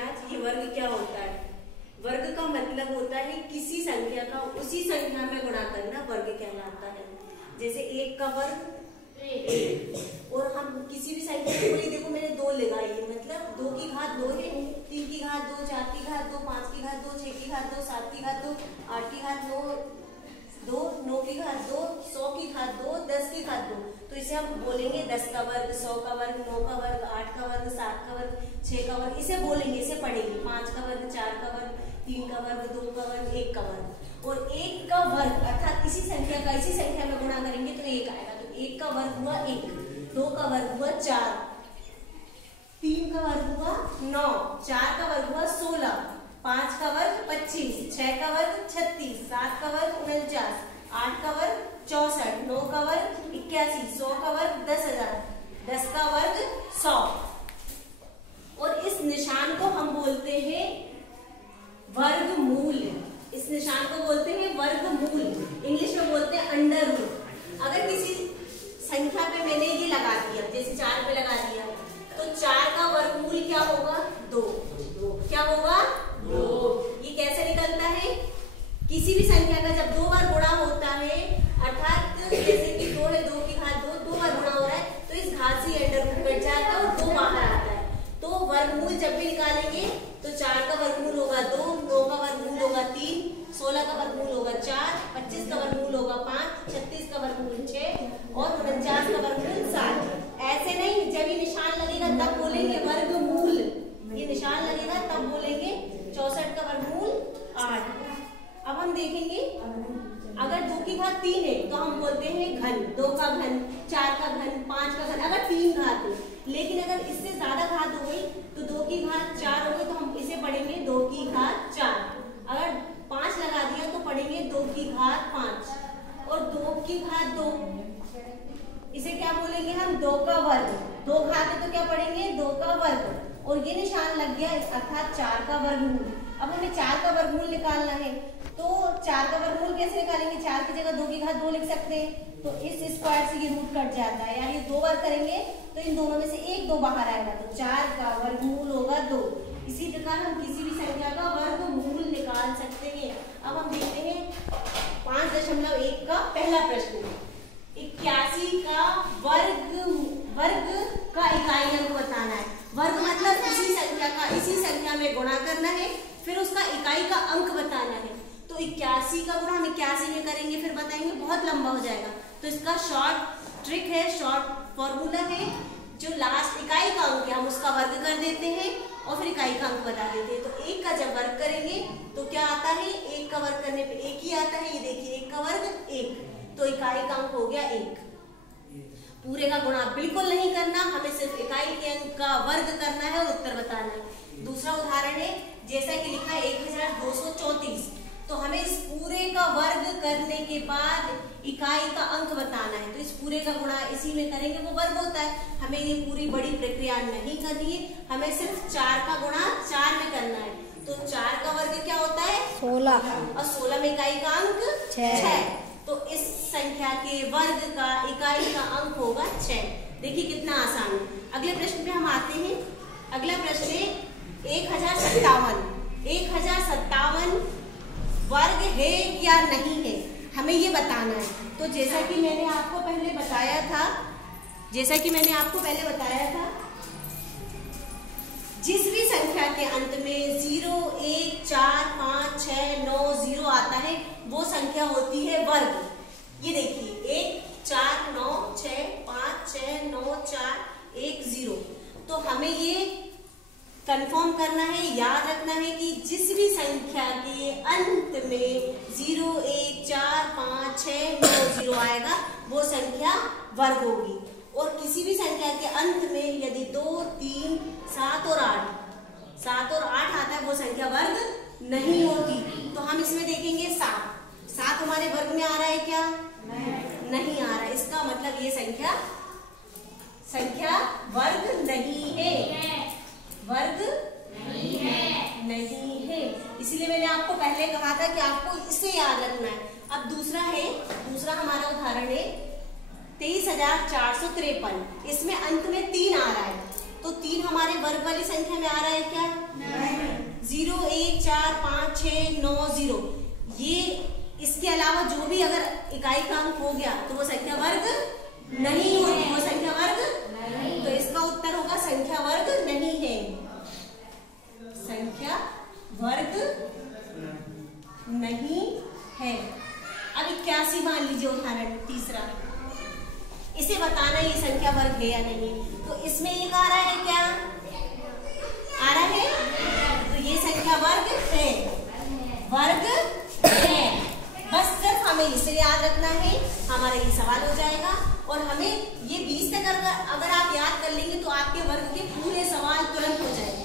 आज ये वर्ग क्या होता है। वर्ग का मतलब होता है किसी संख्या का उसी संख्या में गुणा करना वर्ग कहलाता है। जैसे 1 का वर्ग 1, और हम किसी भी संख्या को बोले, देखो मैंने 2 लगाई है, मतलब 2 की घात 2 है, 3 की घात 2, 4 की घात 2, 5 की घात 2, 6 की घात 2, 7 की घात 2, 8 की घात 2, 9 की घात 2, 100 की घात 2, 10 की घात 2। तो इसे हम बोलेंगे 10 का वर्ग, 100 का वर्ग, 9 का वर्ग, 8 का वर्ग, 7 का वर्ग, 6 का वर्ग, इसे बोलेंगे, इसे पढ़ेंगे। 5 का वर्ग, 4 का वर्ग, 3 का वर्ग, 2 का वर्ग, 1 का वर्ग। और 1 का वर्ग अर्थात इसी संख्या का इसी संख्या में गुणा करेंगे तो 1 आएगा। तो 1 का वर्ग हुआ 1, 2 का वर्ग हुआ 4, 3 का वर्ग हुआ 9, 4 का वर्ग हुआ 16, 5 का वर्ग 25, 6 का वर्ग 36, 7 का वर्ग 49, 8 का वर्ग 64, 9 का वर्ग 81, 100 का वर्ग 10,000, 10 का वर्ग 100। और इस निशान को हम बोलते हैं वर्गमूल। इस निशान को बोलते हैं वर्गमूल, इंग्लिश में बोलते हैं अंडर रूट। अगर किसी संख्या पे मैंने ये लगा दिया, जैसे 4 पे लगा दिया, तो 4 का वर्गमूल क्या होगा? 2। क्या होगा? 2। ये कैसे निकलता है? किसी भी संख्या का जब 2 बार गुणा होता है, अर्थात जैसे कि 2 है, 2 की घात 2 बार गुणा हो रहा है, तो इस घात से अंडर रूट कट जाता है और 2 बाहर आता है। तो वर्गमूल जब भी निकालेंगे तो 4 का वर्गमूल होगा 2, 9 का वर्गमूल होगा 3, 16 का वर्गमूल होगा 4, 25 का वर्गमूल होगा 5, 36 का वर्गमूल 6 और 49 का वर्गमूल 7। ऐसे नहीं, जब ये निशान लगेगा तब बोलेंगे वर्गमूल, ये निशान लगेगा तब बोलेंगे 64 का वर्गमूल 8। अब हम देखेंगे, अगर 2 की घात 3 है तो हम बोलते हैं घन, 2 का घन, 4 का घन, 5 का घन, अगर 3 घात है। लेकिन अगर इससे ज्यादा घात हो गई तो 2 की घात 4 हो गई तो हम इसे पढ़ेंगे 2 की घात 4। अगर 5 लगा दिया तो पढ़ेंगे 2 की घात 5 और 2 की घात 2, इसे क्या बोलेंगे हम? 2 का वर्ग। 2 घात है तो क्या पढ़ेंगे? 2 का वर्ग। और ये निशान लग गया अर्थात 4 का वर्गमूल। अब हमें 4 का वर्गमूल निकालना है, तो 4 का वर्गमूल कैसे निकालेंगे? 4 की जगह 2 की घात 2 लिख सकते हैं, तो इस स्क्वायर से ये रूट कट जाता है, यानी 2 बार करेंगे तो इन दोनों में से 1 2 बाहर आएगा, तो 4 का वर्गमूल होगा 2। इसी प्रकार हम किसी भी संख्या का वर्गमूल निकाल सकते हैं। अब हम देखते हैं 5.1 का पहला प्रश्न। 81 का वर्ग का इकाई अंक बताना है। वर्ग मतलब इसी संख्या का इसी संख्या में गुणा करना है, फिर उसका इकाई का अंक बताना है। तो 81 का गुणा हम 81 में करेंगे, फिर बताएंगे, बहुत लंबा हो जाएगा। तो इसका शॉर्ट ट्रिक है, शॉर्ट फॉर्मूला है, जो लास्ट इकाई का अंक है हम उसका वर्ग कर देते हैं और फिर इकाई का अंक बता देते हैं। तो 1 का जब वर्ग करेंगे तो क्या आता है? 1 का वर्ग करने पे 1 ही आता है। ये देखिए 1 का वर्ग 1, तो इकाई का अंक हो गया 1। पूरे का गुणा बिल्कुल नहीं करना, हमें सिर्फ इकाई के अंक का वर्ग करना है और उत्तर बताना है। दूसरा उदाहरण है, जैसा कि लिखा है 1234, तो हमें इस पूरे का वर्ग करने के बाद इकाई का अंक बताना है। तो इस पूरे का गुणा इसी में करेंगे, वो वर्ग होता है। हमें ये पूरी बड़ी प्रक्रिया नहीं करनी है, हमें सिर्फ 4 का गुणा 4 में करना है। तो 4 का वर्ग क्या होता है? 16, और 16 में इकाई का अंक 6। तो इस संख्या के वर्ग का इकाई का अंक होगा 6। देखिए कितना आसान है। अगले प्रश्न पे हम आते हैं। अगला प्रश्न है 1057। 1057 वर्ग है या नहीं है, हमें ये बताना है। तो जैसा कि मैंने आपको पहले बताया था, जिस भी संख्या के अंत में 0, 1, 4, 5, 6, 9, 0 आता है वो संख्या होती है वर्ग। ये देखिए 1, 4, 9, 6, 5, 6, 9, 4, 1, 0। तो हमें ये कंफर्म करना है, याद रखना है कि जिस भी संख्या के अंत में 0, 1, 4, 5, 6, 9, 0 आएगा वो संख्या वर्ग होगी। और किसी भी संख्या के अंत में यदि 2, 3, 7 और 8 आता है वो संख्या वर्ग नहीं होती। तो हम इसमें देखेंगे 7 हमारे वर्ग में आ रहा है क्या? नहीं आ रहा है। इसका मतलब ये संख्या वर्ग नहीं है, वर्ग नहीं है। इसीलिए मैंने आपको पहले कहा था कि आपको इसे याद रखना है। अब दूसरा हमारा उदाहरण है 23,453। इसमें अंत में 3 आ रहा है, तो 3 हमारे वर्ग वाली संख्या में आ रहा है क्या? 0 1 4 5 6 9 0। ये इसके अलावा जो भी अगर इकाई का अंक हो गया तो वो संख्या वर्ग नहीं होगी, वो संख्या वर्ग नहीं। तो इसका उत्तर होगा संख्या वर्ग नहीं है, संख्या वर्ग नहीं है। अब 81 मान लीजिए उदाहरण तीसरा, इसे बताना ये संख्या वर्ग है या नहीं। तो इसमें एक आ रहा है क्या? आ रहा है, तो ये संख्या वर्ग है, वर्ग है। बस सिर्फ हमें इसे याद रखना है, हमारा ये सवाल हो जाएगा। और हमें ये 20 तक अगर आप याद कर लेंगे तो आपके वर्ग के पूरे सवाल तुरंत हो जाएंगे।